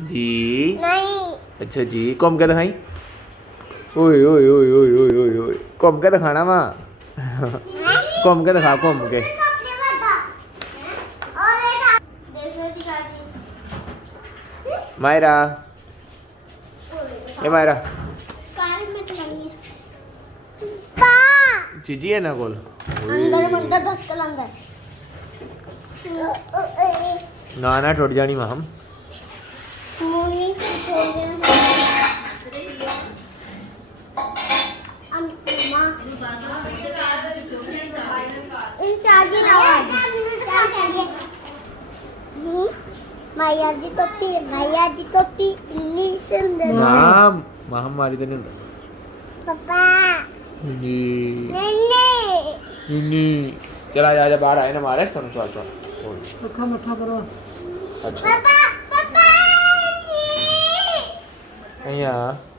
जी नहीं अच्छा जी घूम के दिखाई ओए ओए ओए ओए ओए ओए ओए घूम के दिखाना वा घूम के दिखा घूम के मायरा ये मायरा चीजी है ना कोल अंदर मंदा 10 साल अंदर ना ना टूट जानी मां हम मुनी खोल देना अम्मा इन चाची लाओ क्या करिए माया दी टोपी इतनी सुंदर मां मां हमारी तो नहीं पापा नहीं नहीं नहीं चला जा जा बाहर आए ना मारे तो चल चल मठा मठा करो अच्छा पापा पापा અહીંયા